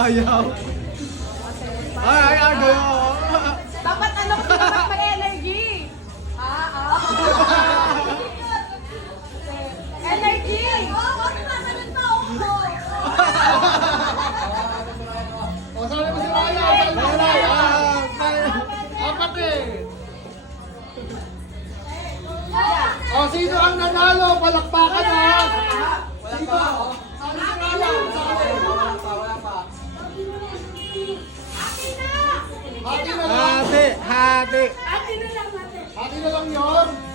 Ayaw. Ay, gayo. Dapat ano kasi dapat may energy. Energy! O, sana mo si Ryan. Apat eh. O, sino ang nanalo? Palakpakan ha. Sino? Sabi si Ryan. Hati na lang. Hati. Hati na lang yun.